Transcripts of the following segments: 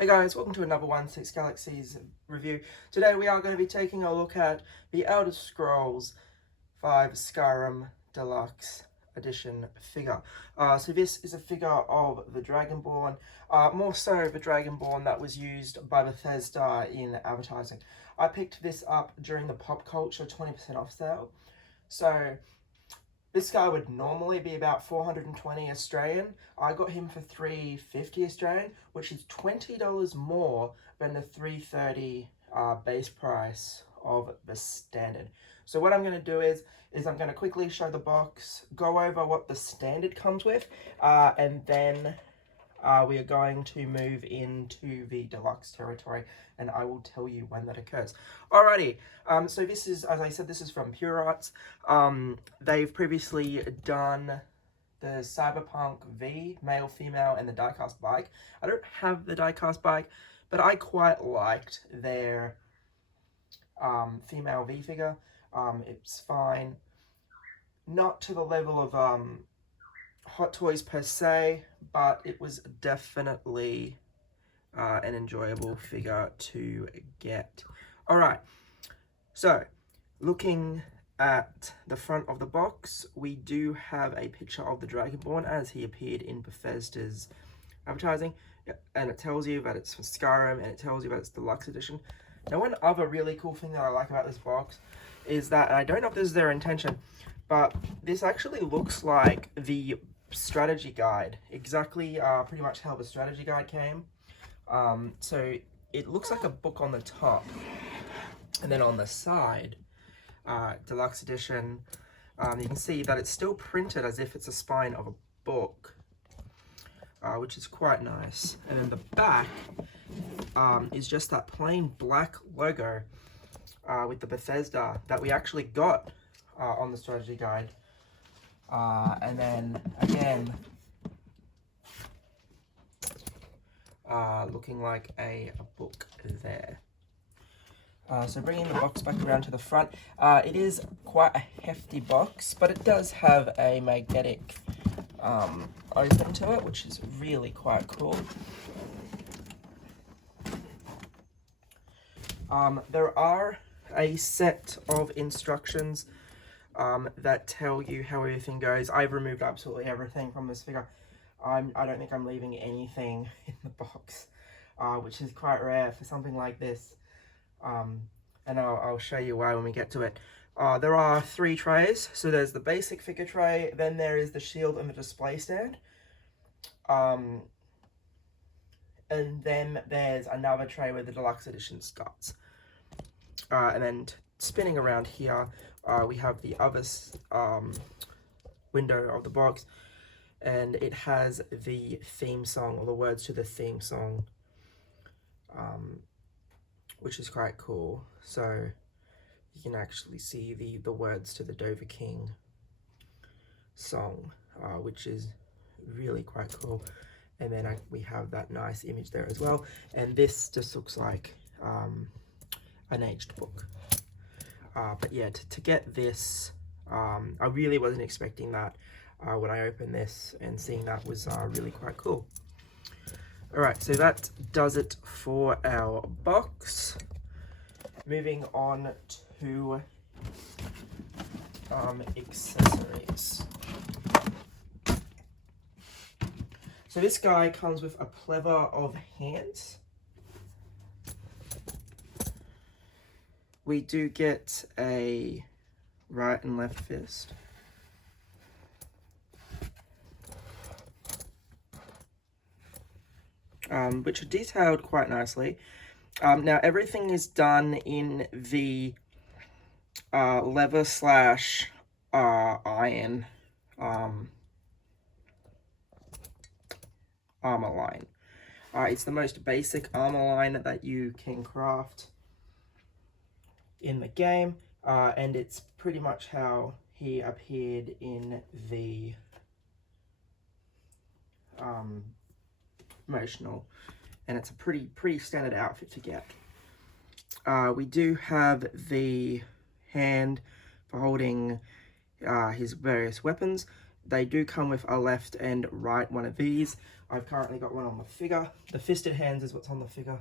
Hey guys, welcome to another 1/6 Galaxies review. Today we are going to be taking a look at the Elder Scrolls 5 Skyrim Deluxe Edition figure. So this is a figure of the Dragonborn, more so the Dragonborn that was used by Bethesda in advertising. I picked this up during the Pop Culture 20% off sale. So this guy would normally be about 420 Australian. I got him for 350 Australian, which is $20 more than the 330 base price of the standard. So what I'm going to do is I'm going to quickly show the box, go over what the standard comes with, and then we are going to move into the deluxe territory, and I will tell you when that occurs. Alrighty, so this is, as I said, this is from Pure Arts. They've previously done the Cyberpunk V, male, female, and the diecast bike. I don't have the diecast bike, but I quite liked their female V figure. It's fine. Not to the level of Hot Toys per se, but it was definitely an enjoyable figure to get. Alright, so looking at the front of the box, we do have a picture of the Dragonborn as he appeared in Bethesda's advertising, and it tells you that it's from Skyrim, and it tells you that it's the Deluxe Edition. Now, one other really cool thing that I like about this box is that, and I don't know if this is their intention, but this actually looks like the strategy guide, exactly pretty much how the strategy guide came. So it looks like a book on the top, and then on the side, deluxe edition, you can see that it's still printed as if it's a spine of a book, which is quite nice. And then the back is just that plain black logo with the Bethesda that we actually got on the strategy guide. And then again, looking like a book there. So bringing the box back around to the front, it is quite a hefty box, but it does have a magnetic open to it, which is really quite cool. There are a set of instructions that tell you how everything goes. I've removed absolutely everything from this figure. I don't think I'm leaving anything in the box, which is quite rare for something like this. And I'll show you why when we get to it. There are 3 trays. So there's the basic figure tray, then there is the shield and the display stand. And then there's another tray where the deluxe edition starts. And then spinning around here, we have the other window of the box, and it has the theme song, or the words to the theme song, which is quite cool. So you can actually see the words to the Dover King song, which is really quite cool. And then we have that nice image there as well. And this just looks like an aged book. But yeah, to get this, I really wasn't expecting that when I opened this, and seeing that was really quite cool. Alright, so that does it for our box. Moving on to accessories. So this guy comes with a plethora of hands. We do get a right and left fist. Which are detailed quite nicely. Now everything is done in the leather slash iron armor line. It's the most basic armor line that you can craft in the game, and it's pretty much how he appeared in the promotional, and it's a pretty standard outfit to get. We do have the hand for holding his various weapons. they do come with a left and right one of these. I've currently got one on the figure. The fisted hands is what's on the figure.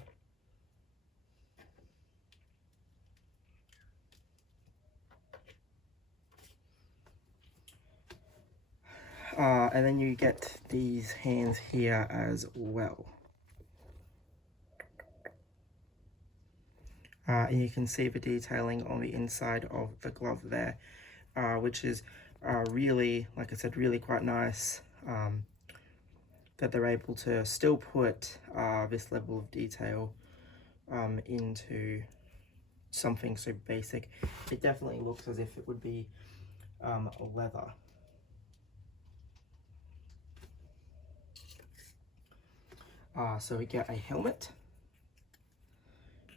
And then you get these hands here as well. And you can see the detailing on the inside of the glove there, which is really, like I said, really quite nice, that they're able to still put this level of detail into something so basic. It definitely looks as if it would be leather. So we get a helmet,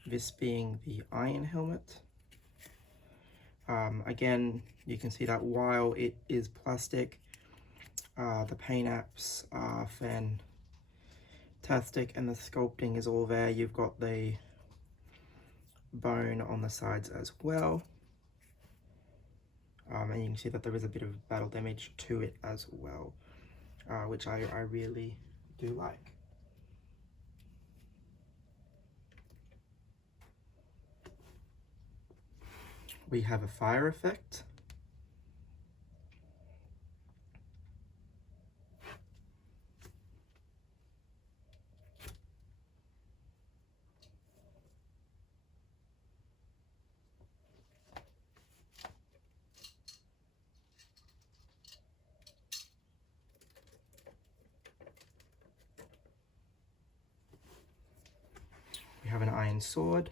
this being the iron helmet. Again, you can see that while it is plastic, the paint apps are fantastic and the sculpting is all there. You've got the bone on the sides as well. And you can see that there is a bit of battle damage to it as well, which I really do like. We have a fire effect. We have an iron sword.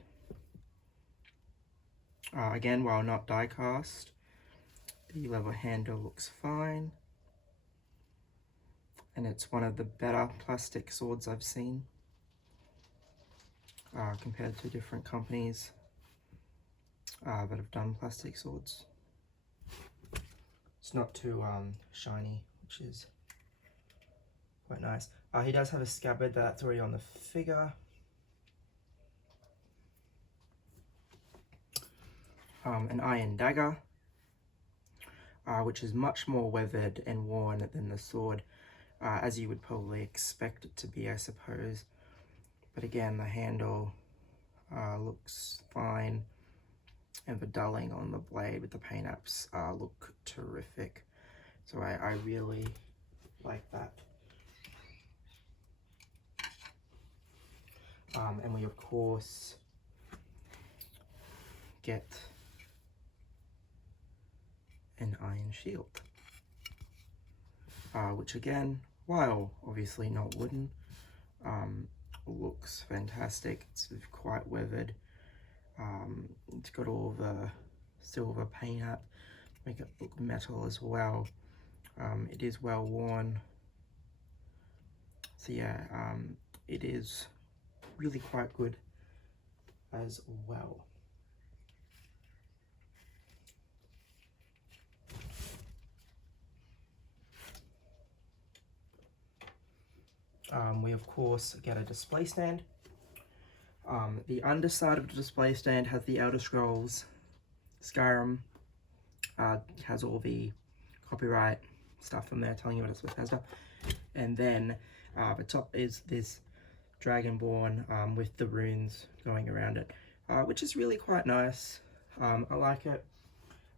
Again, while not die cast, the leather handle looks fine. And it's one of the better plastic swords I've seen, compared to different companies that have done plastic swords. It's not too shiny, which is quite nice. He does have a scabbard that's already on the figure. An iron dagger, which is much more weathered and worn than the sword, as you would probably expect it to be, I suppose. But again, the handle looks fine, and the dulling on the blade with the paint apps look terrific. So I really like that. And we of course get an iron shield, which again, while obviously not wooden, looks fantastic. It's quite weathered. It's got all the silver paint up, make it look metal as well. It is well worn. So yeah, it is really quite good as well. We of course get a display stand. The underside of the display stand has the Elder Scrolls Skyrim, has all the copyright stuff from there telling you what it's Bethesda. And then the top is this Dragonborn with the runes going around it, which is really quite nice. I like it.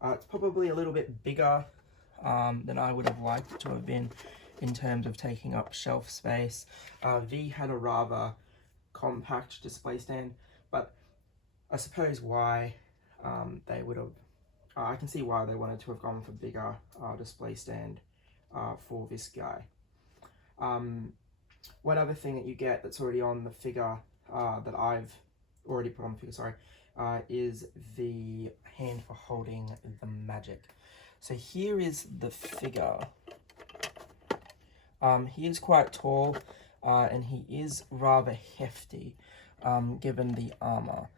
It's probably a little bit bigger than I would have liked it to have been in terms of taking up shelf space. V had a rather compact display stand, but I suppose why they would have, I can see why they wanted to have gone for bigger display stand for this guy. One other thing that you get that's already on the figure, that I've already put on the figure, sorry, is the hand for holding the magic. So here is the figure. He is quite tall, and he is rather hefty, given the armor.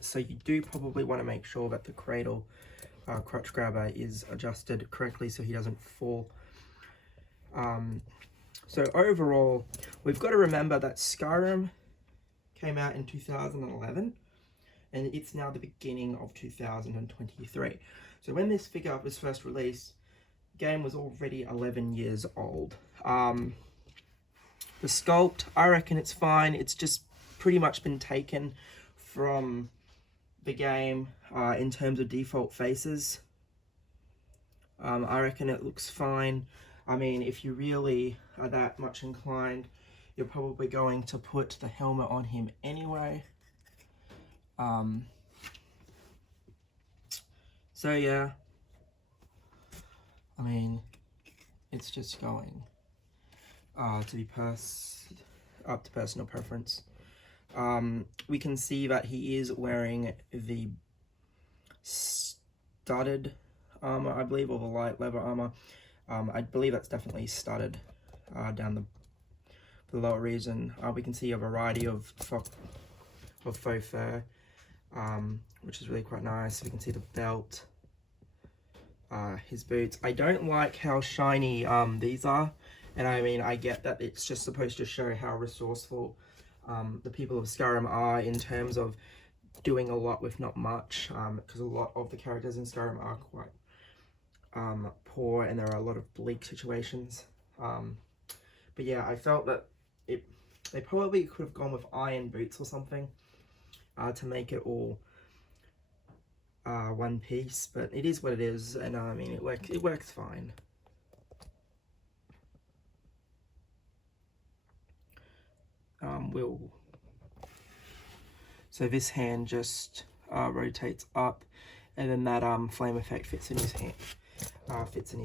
So you do probably want to make sure that the cradle crotch grabber is adjusted correctly so he doesn't fall. So overall, we've got to remember that Skyrim came out in 2011, and it's now the beginning of 2023. So when this figure was first released, the game was already 11 years old. The sculpt, I reckon it's fine. It's just pretty much been taken from the game in terms of default faces. I reckon it looks fine. I mean, if you really are that much inclined, you're probably going to put the helmet on him anyway. So yeah, I mean, it's just going to be up to personal preference. We can see that he is wearing the studded armor, I believe, or the light leather armor. I believe that's definitely studded down the lower region. We can see a variety of faux fur, which is really quite nice. We can see the belt, his boots. I don't like how shiny these are, and I mean, I get that it's just supposed to show how resourceful the people of Skyrim are in terms of doing a lot with not much, because a lot of the characters in Skyrim are quite poor, and there are a lot of bleak situations. But yeah, I felt that they probably could have gone with iron boots or something to make it all one piece, but it is what it is, and I mean, it works fine. So this hand just rotates up, and then that flame effect fits in his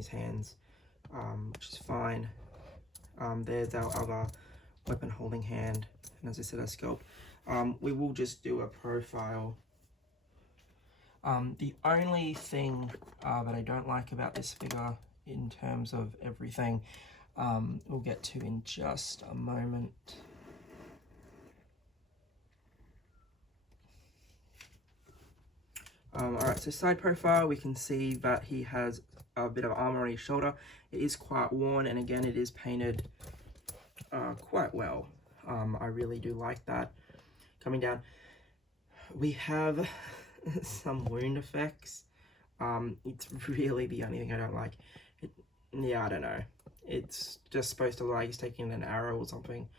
hands, which is fine. There's our other weapon holding hand, and as I said, our sculpt. We will just do a profile. The only thing that I don't like about this figure in terms of everything, we'll get to in just a moment. Alright, so side profile, we can see that he has a bit of armor on his shoulder. It is quite worn, and again, it is painted quite well. I really do like that. Coming down, we have some wound effects. It's really the only thing I don't like. Yeah, I don't know. It's just supposed to look like he's taking an arrow or something,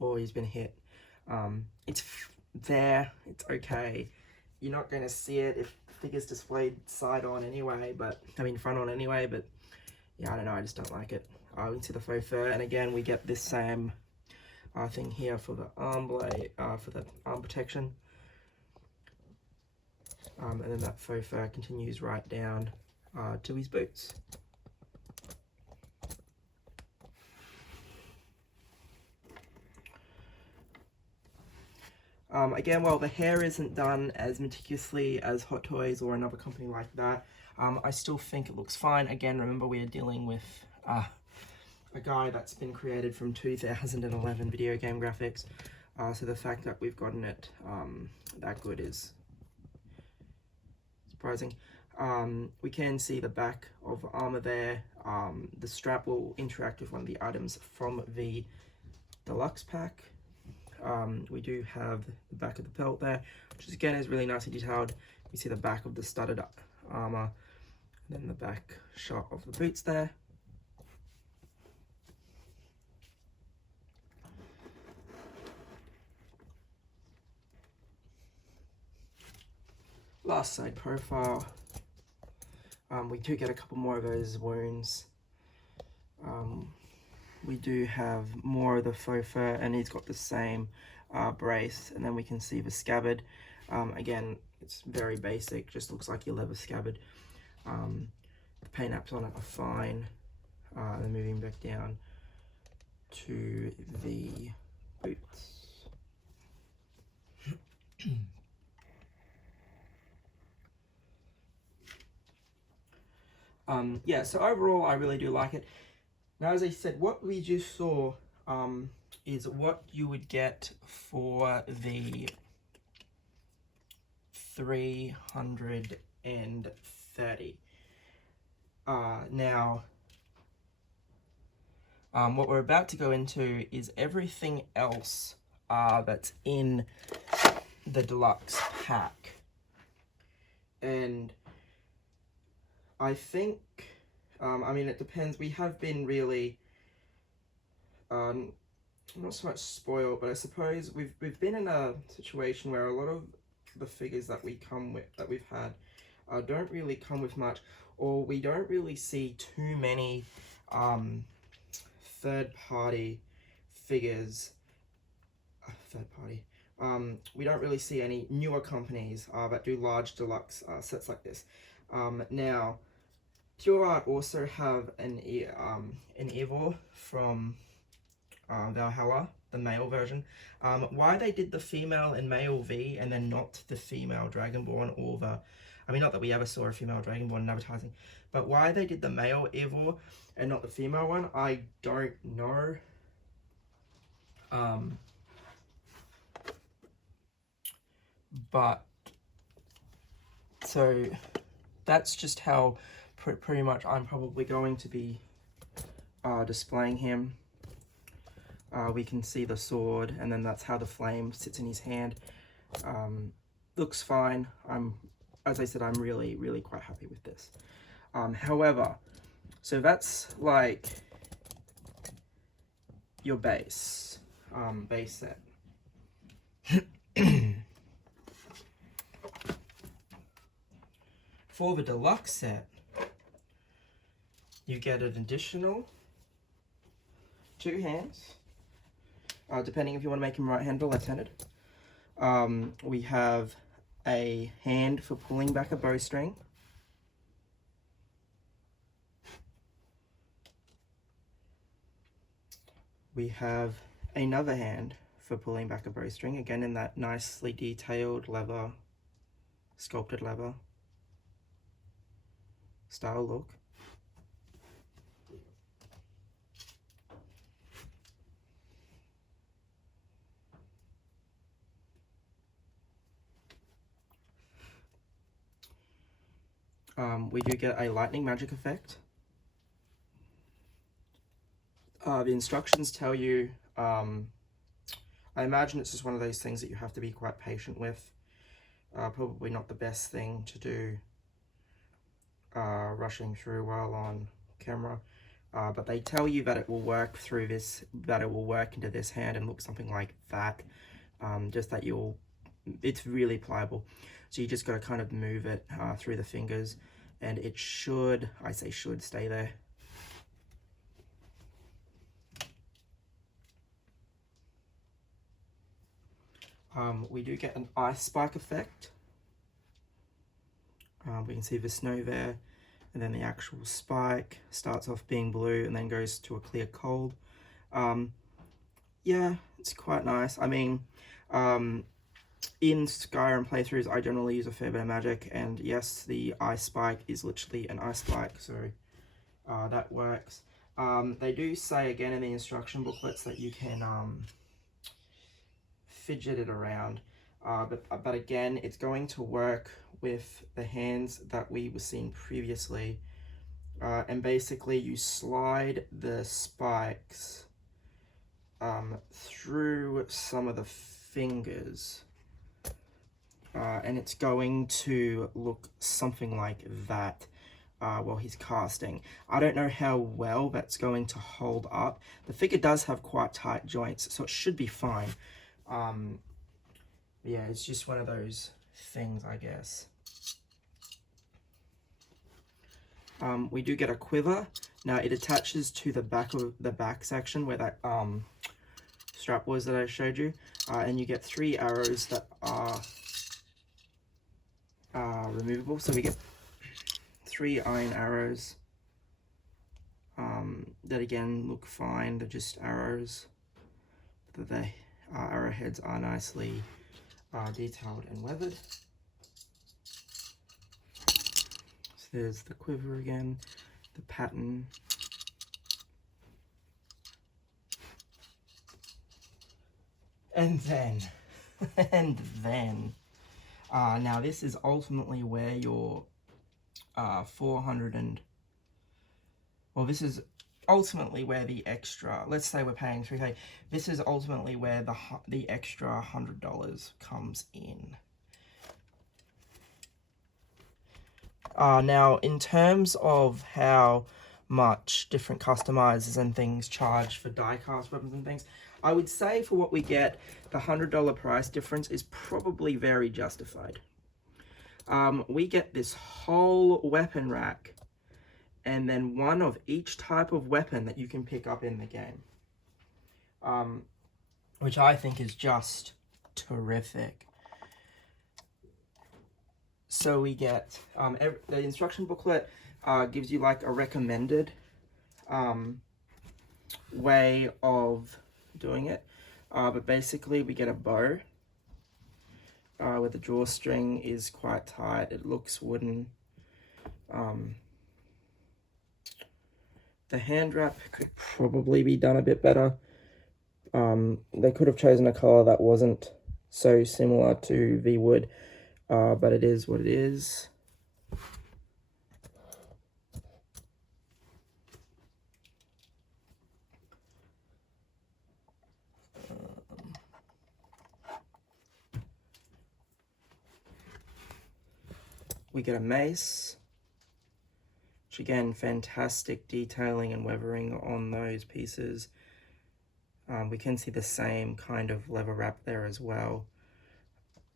or he's been hit. It's there, it's okay. You're not going to see it if the figure's displayed side on anyway, front on anyway, but yeah, I don't know, I just don't like it. We can see the faux fur, and again, we get this same thing here for the arm blade, for the arm protection. And then that faux fur continues right down to his boots. Again, while the hair isn't done as meticulously as Hot Toys or another company like that, I still think it looks fine. Again, remember, we are dealing with a guy that's been created from 2011 video game graphics, so the fact that we've gotten it that good is surprising. We can see the back of the armor there. The strap will interact with one of the items from the deluxe pack. We do have the back of the belt there, which is, again, is really nicely detailed. We see the back of the studded armor, and then the back shot of the boots there. Last side profile. We do get a couple more of those wounds. We do have more of the faux fur, and he's got the same brace, and then we can see the scabbard. Again, it's very basic, just looks like your leather scabbard. The paint apps on it are fine. And then moving back down to the boots. Yeah, so overall, I really do like it. Now, as I said, what we just saw is what you would get for the 330. Now, what we're about to go into is everything else that's in the deluxe pack. And I think, I mean, it depends. We have been really, not so much spoiled, but I suppose we've been in a situation where a lot of the figures that we've had don't really come with much, or we don't really see too many third-party figures. We don't really see any newer companies that do large deluxe sets like this. Now, Pure Art also have an Evil from Valhalla, the male version. Why they did the female and male V and then not the female Dragonborn, or the, I mean, not that we ever saw a female Dragonborn in advertising, but why they did the male Evil and not the female one, I don't know. But so that's just how pretty much I'm probably going to be displaying him. We can see the sword, and then that's how the flame sits in his hand. Looks fine. As I said, I'm really quite happy with this. However, so that's like your base set. For the deluxe set, you get an additional 2 hands, depending if you want to make him right-handed or left-handed. We have a hand for pulling back a bowstring. We have another hand for pulling back a bowstring, again in that nicely detailed leather, sculpted leather style look. We do get a lightning magic effect. The instructions tell you, I imagine it's just one of those things that you have to be quite patient with. Probably not the best thing to do rushing through while on camera, but they tell you that it will work through this, that it will work into this hand and look something like that. Just that it's really pliable, so you just got to kind of move it through the fingers, and it should, I say should, stay there. We do get an ice spike effect. We can see the snow there, and then the actual spike starts off being blue and then goes to a clear cold. Yeah, it's quite nice. I mean, in Skyrim playthroughs, I generally use a fair bit of magic, and yes, the ice spike is literally an ice spike, so that works. They do say again in the instruction booklets that you can fidget it around, but again, it's going to work with the hands that we were seeing previously, and basically you slide the spikes through some of the fingers, and it's going to look something like that while he's casting. I don't know how well that's going to hold up. The figure does have quite tight joints, so it should be fine. Yeah, it's just one of those things, I guess. We do get a quiver. Now it attaches to the back section where that strap was that I showed you, and you get 3 arrows that are removable. So we get 3 iron arrows that again look fine. They're just arrows. The arrowheads are nicely detailed and weathered. So there's the quiver again, the pattern. And then, now this is ultimately where your this is ultimately where the extra, let's say we're paying $3K, this is ultimately where the extra $100 comes in. Now, in terms of how much different customizers and things charge for die-cast weapons and things, I would say for what we get, the $100 price difference is probably very justified. We get this whole weapon rack and then one of each type of weapon that you can pick up in the game, which I think is just terrific. So we get the instruction booklet gives you like a recommended way of doing it, but basically we get a bow where the drawstring is quite tight. It looks wooden. The hand wrap could probably be done a bit better. They could have chosen a color that wasn't so similar to V-Wood, but it is what it is. We get a mace, which again, fantastic detailing and weathering on those pieces. We can see the same kind of leather wrap there as well.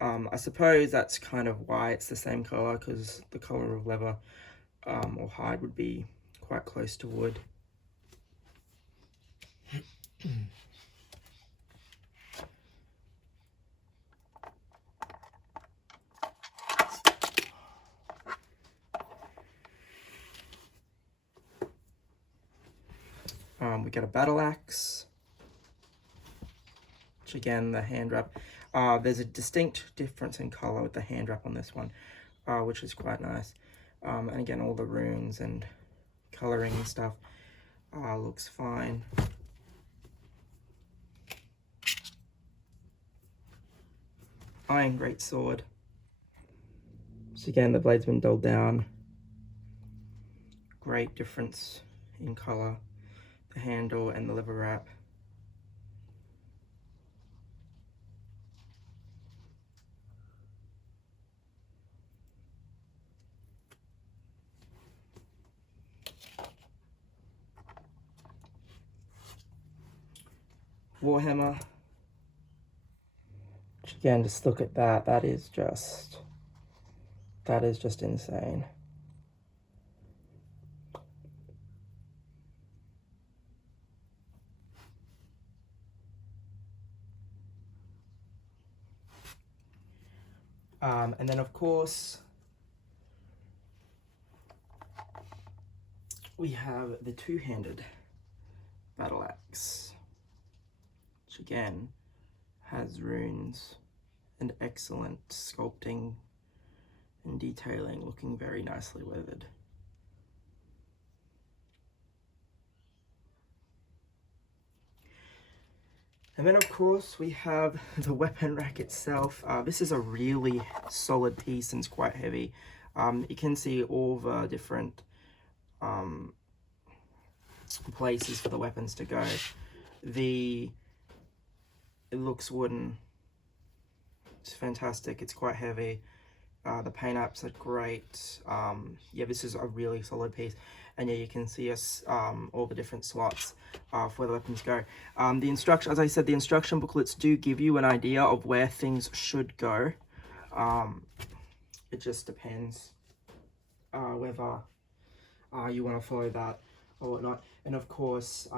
I suppose that's kind of why it's the same color, because the color of leather or hide would be quite close to wood. We get a battle axe, which again, the hand wrap. There's a distinct difference in color with the hand wrap on this one, which is quite nice. And again, all the runes and coloring and stuff looks fine. Iron greatsword. So again, the blade's been dulled down. Great difference in color. The handle and the leather wrap. Warhammer. Which again, just look at that. That is just insane. And then of course, we have the two-handed battle axe, which again has runes and excellent sculpting and detailing, looking very nicely weathered. And then of course we have the weapon rack itself. This is a really solid piece and it's quite heavy. You can see all the different places for the weapons to go. It looks wooden. It's fantastic. It's quite heavy. The paint apps are great. Yeah, this is a really solid piece. And yeah, you can see all the different slots for where the weapons go. The instruction, as I said, the instruction booklets do give you an idea of where things should go. It just depends whether you want to follow that or whatnot. And of course,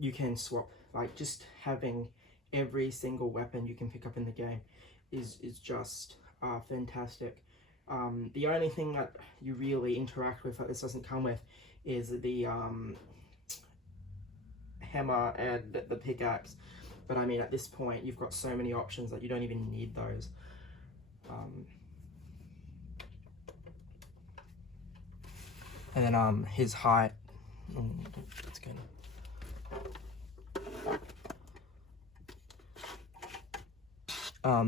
you can swap. Like just having every single weapon you can pick up in the game is just fantastic. The only thing that you really interact with that this doesn't come with is the hammer and the pickaxe. But I mean, at this point, you've got so many options that you don't even need those. And then his height. That's good.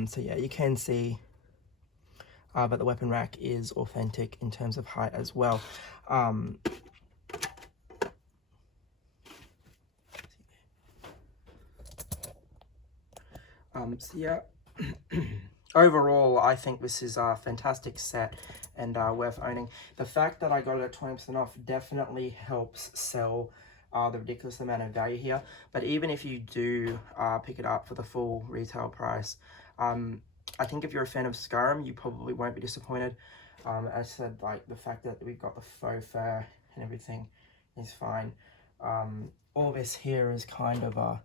So yeah, you can see but the weapon rack is authentic in terms of height as well. So yeah, overall, I think this is a fantastic set, and worth owning. The fact that I got it at 20% off definitely helps sell the ridiculous amount of value here. But even if you do pick it up for the full retail price, I think if you're a fan of Skyrim, you probably won't be disappointed. As I said, like, the fact that we've got the faux fur and everything is fine. All this here is kind of a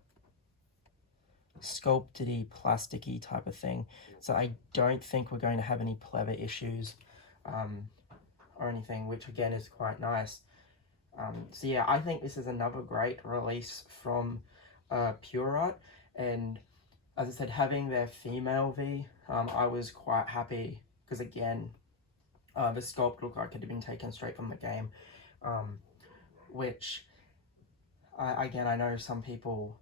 sculpted-y, plasticky type of thing, so I don't think we're going to have any pleather issues or anything, which again is quite nice. So yeah, I think this is another great release from Pure Art, and as I said, having their female V, I was quite happy, because again, the sculpt looked like it had been taken straight from the game, which, again, I know some people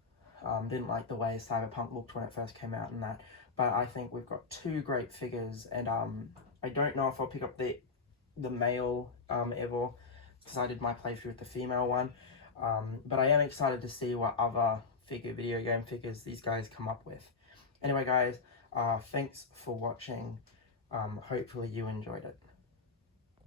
didn't like the way Cyberpunk looked when it first came out and that, but I think we've got two great figures, and I don't know if I'll pick up the male ever, because I did my playthrough with the female one, but I am excited to see what other video game figures these guys come up with. Anyway guys, thanks for watching. Hopefully you enjoyed it.